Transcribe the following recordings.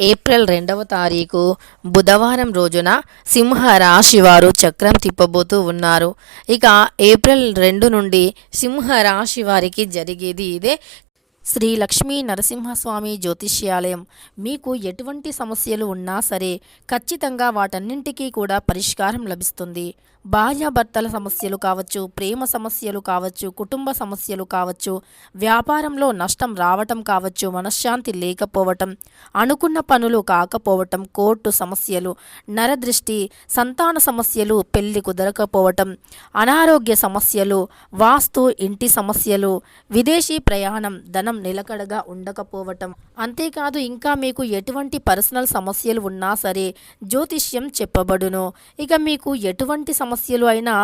April 2వ తారీఖు బుధవారం రోజున సింహ రాశి వారు చక్రం తిప్పబోతూ ఉన్నారు. ఇక ఏప్రిల్ 2 నుండి సింహ రాశి వారికి జరిగేది ఇదే. శ్రీ లక్ష్మీ నరసింహస్వామి జ్యోతిష్యాలయం. మీకు ఎటువంటి సమస్యలు ఉన్నా సరే ఖచ్చితంగా వాటన్నింటికీ కూడా పరిష్కారం లభిస్తుంది. భార్యాభర్తల సమస్యలు కావచ్చు, ప్రేమ సమస్యలు కావచ్చు, కుటుంబ సమస్యలు కావచ్చు, వ్యాపారంలో నష్టం రావటం కావచ్చు, మనశ్శాంతి లేకపోవటం, అనుకున్న పనులు కాకపోవటం, కోర్టు సమస్యలు, నరదృష్టి, సంతాన సమస్యలు, పెళ్లి కుదరకపోవటం, అనారోగ్య సమస్యలు, వాస్తు, ఇంటి సమస్యలు, విదేశీ ప్రయాణం, ధనం నిలకడగా ఉండకపోవటం, అంతేకాదు ఇంకా మీకు ఎటువంటి పర్సనల్ సమస్యలు ఉన్నా సరే జ్యోతిష్యం చెప్పబడును. ఇక మీకు ఎటువంటి సమస్యలు అయినా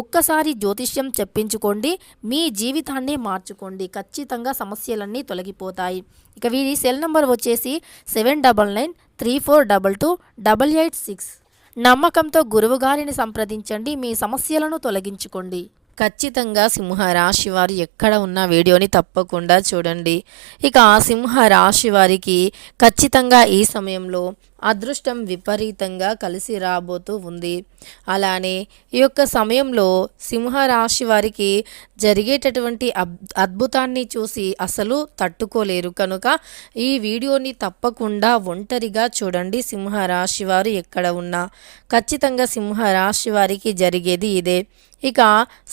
ఒక్కసారి జ్యోతిష్యం చెప్పించుకోండి, మీ జీవితాన్ని మార్చుకోండి. ఖచ్చితంగా సమస్యలన్నీ తొలగిపోతాయి. ఇక వీరి సెల్ నంబర్ వచ్చేసి 7994222886. నమ్మకంతో గురువుగారిని సంప్రదించండి, మీ సమస్యలను తొలగించుకోండి. ఖచ్చితంగా సింహరాశి వారు ఎక్కడ ఉన్న వీడియోని తప్పకుండా చూడండి. ఇక సింహరాశి వారికి ఖచ్చితంగా ఈ సమయంలో అదృష్టం విపరీతంగా కలిసి రాబోతూ ఉంది. అలానే ఈ యొక్క సమయంలో సింహరాశి వారికి జరిగేటటువంటి అద్భుతాన్ని చూసి అసలు తట్టుకోలేరు. కనుక ఈ వీడియోని తప్పకుండా ఒంటరిగా చూడండి. సింహరాశి వారు ఎక్కడ ఉన్నా ఖచ్చితంగా సింహరాశి వారికి జరిగేది ఇదే. ఇక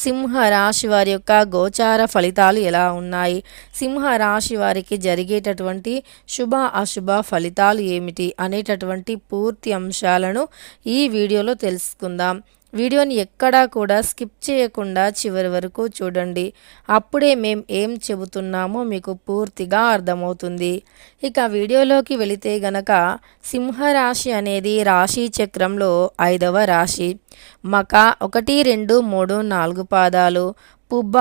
సింహరాశి వారి యొక్క గోచార ఫలితాలు ఎలా ఉన్నాయి, సింహరాశి వారికి జరిగేటటువంటి శుభ అశుభ ఫలితాలు ఏమిటి అనేటటువంటి పూర్తి అంశాలను ఈ వీడియోలో తెలుసుకుందాం. వీడియోని ఎక్కడా కూడా స్కిప్ చేయకుండా చివరి వరకు చూడండి. అప్పుడే మేము ఏం చెబుతున్నామో మీకు పూర్తిగా అర్థమవుతుంది. ఇక వీడియోలోకి వెళితే గనక సింహరాశి అనేది రాశి చక్రంలో 5వ రాశి. మక 1, 2, 3, 4 పాదాలు, పుబ్బ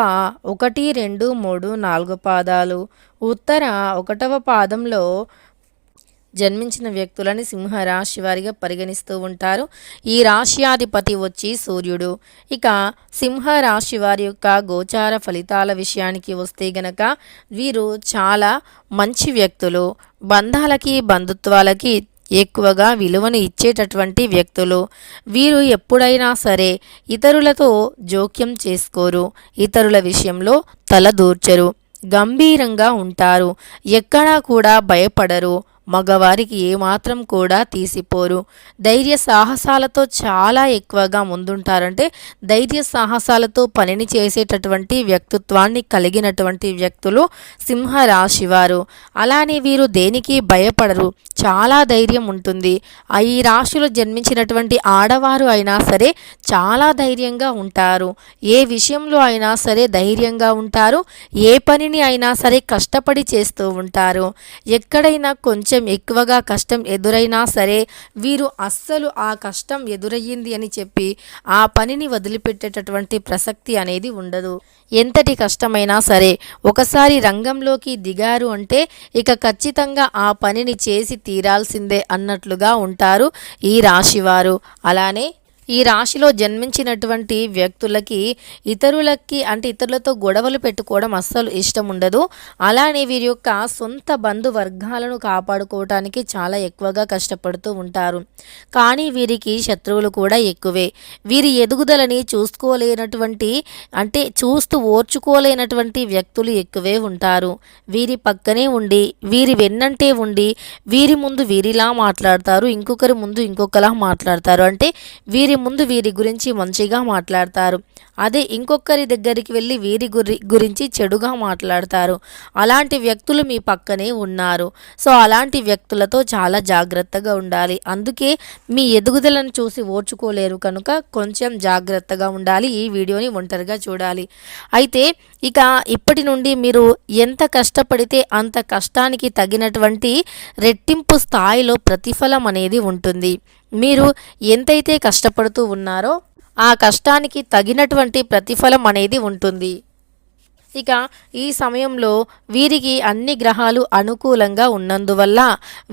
1, 2, 3, 4 పాదాలు, ఉత్తర 1వ పాదంలో జన్మించిన వ్యక్తులని సింహరాశి వారిగా పరిగణిస్తూ ఉంటారు. ఈ రాశ్యాధిపతి వచ్చి సూర్యుడు. ఇక సింహరాశి వారి యొక్క గోచార ఫలితాల విషయానికి వస్తే గనక వీరు చాలా మంచి వ్యక్తులు, బంధాలకి బంధుత్వాలకి ఎక్కువగా విలువను ఇచ్చేటటువంటి వ్యక్తులు. వీరు ఎప్పుడైనా సరే ఇతరులతో జోక్యం చేసుకోరు, ఇతరుల విషయంలో తలదూర్చరు, గంభీరంగా ఉంటారు, ఎక్కడా కూడా భయపడరు, మగవారికి ఏమాత్రం కూడా తీసిపోరు, ధైర్య సాహసాలతో చాలా ఎక్కువగా ముందుంటారంటే ధైర్య సాహసాలతో పనిని చేసేటటువంటి వ్యక్తిత్వాన్ని కలిగినటువంటి వ్యక్తులు సింహరాశివారు. అలానే వీరు దేనికి భయపడరు, చాలా ధైర్యం ఉంటుంది. ఈ రాశిలో జన్మించినటువంటి ఆడవారు అయినా సరే చాలా ధైర్యంగా ఉంటారు, ఏ విషయంలో అయినా సరే ధైర్యంగా ఉంటారు, ఏ పనిని అయినా సరే కష్టపడి చేస్తూ ఉంటారు. ఎక్కడైనా కొంచెం ఎక్కువగా కష్టం ఎదురైనా సరే వీరు అస్సలు ఆ కష్టం ఎదురయ్యింది అని చెప్పి ఆ పనిని వదిలిపెట్టేటటువంటి ప్రసక్తి అనేది ఉండదు. ఎంతటి కష్టమైనా సరే ఒకసారి రంగంలోకి దిగారు అంటే ఇక ఖచ్చితంగా ఆ పనిని చేసి తీరాల్సిందే అన్నట్లుగా ఉంటారు ఈ రాశివారు. అలానే ఈ రాశిలో జన్మించినటువంటి వ్యక్తులకి ఇతరులతో గొడవలు పెట్టుకోవడం అస్సలు ఇష్టం ఉండదు. అలానే వీరి యొక్క సొంత బంధువర్గాలను కాపాడుకోవటానికి చాలా ఎక్కువగా కష్టపడుతూ ఉంటారు. కానీ వీరికి శత్రువులు కూడా ఎక్కువే. వీరి ఎదుగుదలని చూస్తూ ఓర్చుకోలేనటువంటి వ్యక్తులు ఎక్కువే ఉంటారు. వీరి పక్కనే ఉండి, వీరి వెన్నంటే ఉండి, వీరి ముందు వీరిలా మాట్లాడతారు, ఇంకొకరి ముందు ఇంకొకలా మాట్లాడతారు. అంటే వీరి ముందు వీరి గురించి మంచిగా మాట్లాడతారు, అదే ఇంకొకరి దగ్గరికి వెళ్ళి వీరి గురించి చెడుగా మాట్లాడతారు. అలాంటి వ్యక్తులు మీ పక్కనే ఉన్నారు. సో అలాంటి వ్యక్తులతో చాలా జాగ్రత్తగా ఉండాలి. అందుకే మీ ఎదుగుదలను చూసి ఓర్చుకోలేరు కనుక కొంచెం జాగ్రత్తగా ఉండాలి. ఈ వీడియోని ఒంటరిగా చూడాలి. అయితే ఇక ఇప్పటి నుండి మీరు ఎంత కష్టపడితే అంత కష్టానికి తగినటువంటి రెట్టింపు స్థాయిలో ప్రతిఫలం అనేది ఉంటుంది. మీరు ఎంతైతే కష్టపడుతూ ఉన్నారో ఆ కష్టానికి తగినటువంటి ప్రతిఫలం అనేది ఉంటుంది. ఇక ఈ సమయంలో వీరికి అన్ని గ్రహాలు అనుకూలంగా ఉన్నందువల్ల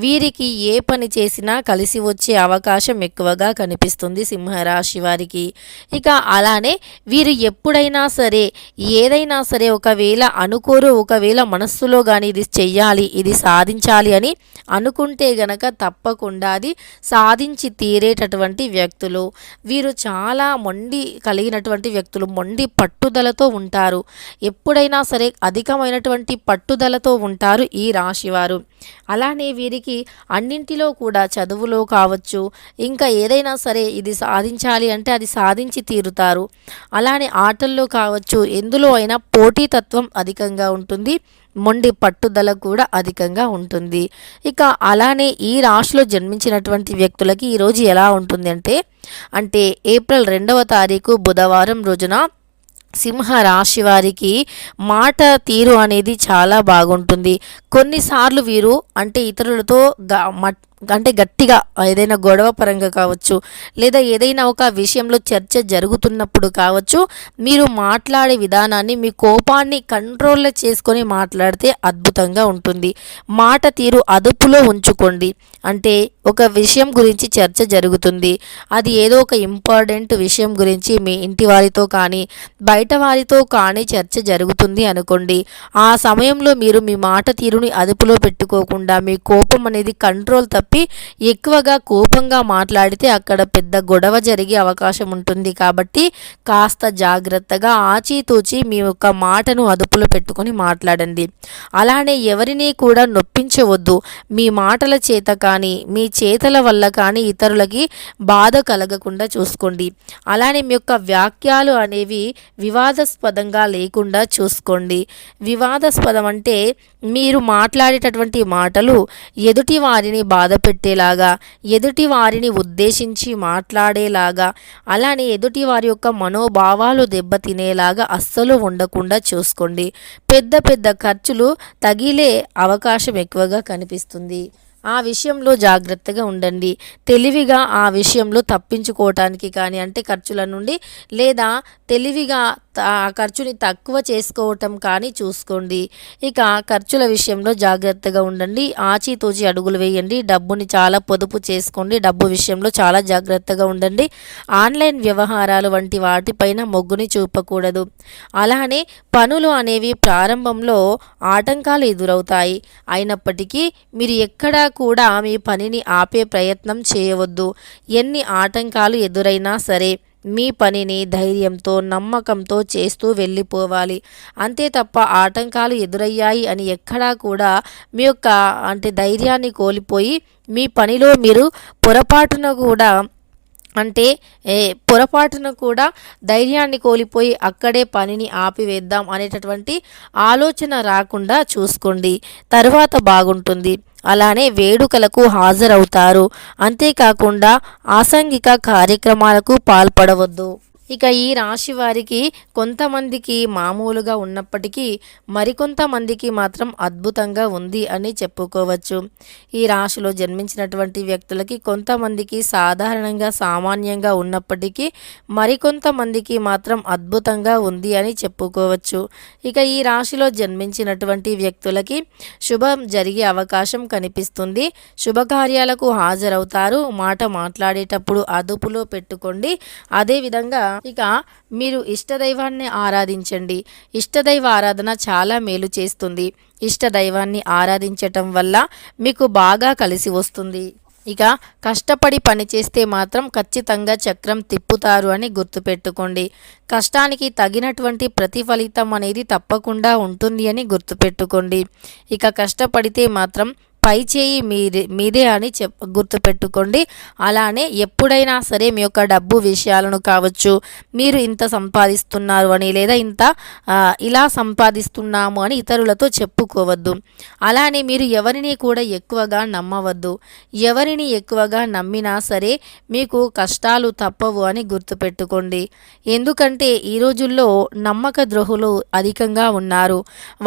వీరికి ఏ పని చేసినా కలిసి వచ్చే అవకాశం ఎక్కువగా కనిపిస్తుంది సింహరాశి వారికి. ఇక అలానే వీరు ఎప్పుడైనా సరే ఏదైనా సరే ఒకవేళ అనుకోరు, ఒకవేళ మనస్సులో కానీ ఇది చెయ్యాలి, ఇది సాధించాలి అని అనుకుంటే గనక తప్పకుండా అది సాధించి తీరేటటువంటి వ్యక్తులు. వీరు చాలా మొండి కలిగినటువంటి వ్యక్తులు, మొండి పట్టుదలతో ఉంటారు. ఎప్పుడైనా సరే అధికమైనటువంటి పట్టుదలతో ఉంటారు ఈ రాశివారు. అలానే వీరికి అన్నింటిలో కూడా చదువులో కావచ్చు, ఇంకా ఏదైనా సరే ఇది సాధించాలి అంటే అది సాధించి తీరుతారు. అలానే ఆటల్లో కావచ్చు, ఎందులో అయినా పోటీతత్వం అధికంగా ఉంటుంది, మొండి పట్టుదల కూడా అధికంగా ఉంటుంది. ఇక అలానే ఈ రాశిలో జన్మించినటువంటి వ్యక్తులకి ఈరోజు ఎలా ఉంటుంది అంటే ఏప్రిల్ 2వ తారీఖు బుధవారం రోజున సింహ రాశి వారికి మాట తీరు అనేది చాలా బాగుంటుంది. కొన్నిసార్లు వీరు అంటే ఇతరులతో అంటే గట్టిగా ఏదైనా గొడవ పరంగా కావచ్చు, లేదా ఏదైనా ఒక విషయంలో చర్చ జరుగుతున్నప్పుడు కావచ్చు, మీరు మాట్లాడే విధానాన్ని, మీ కోపాన్ని కంట్రోల్లో చేసుకొని మాట్లాడితే అద్భుతంగా ఉంటుంది. మాట తీరు అదుపులో ఉంచుకోండి. అంటే ఒక విషయం గురించి చర్చ జరుగుతుంది, అది ఏదో ఒక ఇంపార్టెంట్ విషయం గురించి మీ ఇంటి వారితో కానీ బయట వారితో కానీ చర్చ జరుగుతుంది అనుకోండి. ఆ సమయంలో మీరు మీ మాట తీరుని అదుపులో పెట్టుకోకుండా మీ కోపం అనేది కంట్రోల్ తప్పి ఎక్కువగా కోపంగా మాట్లాడితే అక్కడ పెద్ద గొడవ జరిగే అవకాశం ఉంటుంది. కాబట్టి కాస్త జాగ్రత్తగా ఆచితూచి మీ యొక్క మాటను అదుపులో పెట్టుకొని మాట్లాడండి. అలానే ఎవరిని కూడా నొప్పించవద్దు. మీ మాటల చేత కానీ మీ చేతల వల్ల కానీ ఇతరులకి బాధ కలగకుండా చూసుకోండి. అలానే మీ యొక్క వాక్యాలు అనేవి వివాదాస్పదంగా లేకుండా చూసుకోండి. వివాదాస్పదం అంటే మీరు మాట్లాడేటటువంటి మాటలు ఎదుటి వారిని బాధ పెట్టేలాగా, ఎదుటి వారిని ఉద్దేశించి మాట్లాడేలాగా, అలానే ఎదుటి వారి యొక్క మనోభావాలు దెబ్బతినేలాగా అస్సలు ఉండకుండా చూసుకోండి. పెద్ద పెద్ద ఖర్చులు తగిలే అవకాశం ఎక్కువగా కనిపిస్తుంది. ఆ విషయంలో జాగ్రత్తగా ఉండండి. తెలివిగా ఆ విషయంలో తప్పించుకోవటానికి కానీ అంటే ఖర్చుల నుండి, లేదా తెలివిగా ఖర్చుని తక్కువ చేసుకోవటం కానీ చూసుకోండి. ఇక ఖర్చుల విషయంలో జాగ్రత్తగా ఉండండి. ఆచితూచి అడుగులు వేయండి. డబ్బుని చాలా పొదుపు చేసుకోండి. డబ్బు విషయంలో చాలా జాగ్రత్తగా ఉండండి. ఆన్లైన్ వ్యవహారాలు వంటి వాటిపైన మొగ్గుని చూపకూడదు. అలానే పనులు అనేవి ప్రారంభంలో ఆటంకాలు ఎదురవుతాయి. అయినప్పటికీ మీరు ఎక్కడా కూడా మీ పనిని ఆపే ప్రయత్నం చేయవద్దు. ఎన్ని ఆటంకాలు ఎదురైనా సరే మీ పనిని ధైర్యంతో, నమ్మకంతో చేస్తూ వెళ్ళిపోవాలి. అంతే తప్ప ఆటంకాలు ఎదురయ్యాయి అని ఎక్కడా కూడా మీ యొక్క అంటే ధైర్యాన్ని కోల్పోయి మీ పనిలో మీరు పొరపాటున కూడా ధైర్యాన్ని కోల్పోయి అక్కడే పనిని ఆపివేద్దాం అనేటటువంటి ఆలోచన రాకుండా చూసుకోండి. తరువాత బాగుంటుంది. అలానే వేడుకలకు హాజరవుతారు. అంతేకాకుండా ఆసంగిక కార్యక్రమాలకు పాల్పడవద్దు. ఇక ఈ రాశి వారికి కొంతమందికి మామూలుగా ఉన్నప్పటికీ మరికొంతమందికి మాత్రం అద్భుతంగా ఉంది అని చెప్పుకోవచ్చు. ఈ రాశిలో జన్మించినటువంటి వ్యక్తులకి కొంతమందికి సాధారణంగా సామాన్యంగా ఉన్నప్పటికీ మరికొంతమందికి మాత్రం అద్భుతంగా ఉంది అని చెప్పుకోవచ్చు. ఇక ఈ రాశిలో జన్మించినటువంటి వ్యక్తులకి శుభం జరిగే అవకాశం కనిపిస్తుంది. శుభకార్యాలకు హాజరవుతారు. మాట మాట్లాడేటప్పుడు అదుపులో పెట్టుకోండి. అదేవిధంగా ఇక మీరు ఇష్టదైవాన్ని ఆరాధించండి. ఇష్టదైవ ఆరాధన చాలా మేలు చేస్తుంది. ఇష్టదైవాన్ని ఆరాధించటం వల్ల మీకు బాగా కలిసి వస్తుంది. ఇక కష్టపడి పనిచేస్తే మాత్రం ఖచ్చితంగా చక్రం తిప్పుతారు అని గుర్తుపెట్టుకోండి. కష్టానికి తగినటువంటి ప్రతిఫలితం అనేది తప్పకుండా ఉంటుంది అని గుర్తుపెట్టుకోండి. ఇక కష్టపడితే మాత్రం పై చేయి మీదే అని గుర్తుపెట్టుకోండి. అలానే ఎప్పుడైనా సరే మీ యొక్క డబ్బు విషయాలను కావచ్చు, మీరు ఇంత సంపాదిస్తున్నారు అని లేదా ఇలా సంపాదిస్తున్నాము అని ఇతరులతో చెప్పుకోవద్దు. అలానే మీరు ఎవరిని కూడా ఎక్కువగా నమ్మవద్దు. ఎవరిని ఎక్కువగా నమ్మినా సరే మీకు కష్టాలు తప్పవు అని గుర్తుపెట్టుకోండి. ఎందుకంటే ఈ రోజుల్లో నమ్మక ద్రోహులు అధికంగా ఉన్నారు.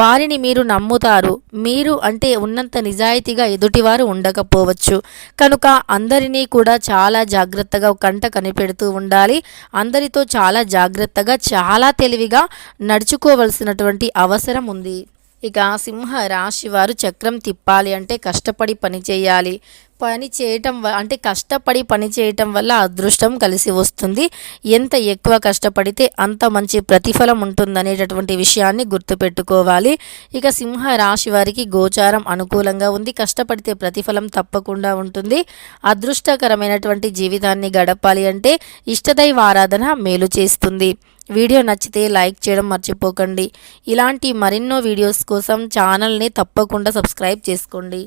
వారిని మీరు నమ్ముతారు. మీరు అంటే ఉన్నంత నిజాయితీ నిజాయితీగా ఎదుటివారు ఉండకపోవచ్చు. కనుక అందరినీ కూడా చాలా జాగ్రత్తగా కంట కనిపెడుతూ ఉండాలి. అందరితో చాలా జాగ్రత్తగా చాలా తెలివిగా నడుచుకోవలసినటువంటి అవసరం ఉంది. ఇక సింహ రాశి వారు చక్రం తిప్పాలి అంటే కష్టపడి పని చేయాలి. అంటే కష్టపడి పని చేయటం వల్ల అదృష్టం కలిసి వస్తుంది. ఎంత ఎక్కువ కష్టపడితే అంత మంచి ప్రతిఫలం ఉంటుందనేటటువంటి విషయాన్ని గుర్తుపెట్టుకోవాలి. ఇక సింహ రాశి వారికి గోచారం అనుకూలంగా ఉంది. కష్టపడితే ప్రతిఫలం తప్పకుండా ఉంటుంది. అదృష్టకరమైనటువంటి జీవితాన్ని గడపాలి అంటే ఇష్టదైవ ఆరాధన మేలు చేస్తుంది. వీడియో నచ్చితే లైక్ చేయడం మర్చిపోకండి. ఇలాంటి మరెన్నో వీడియోస్ కోసం ఛానల్ని తప్పకుండా సబ్స్క్రైబ్ చేసుకోండి.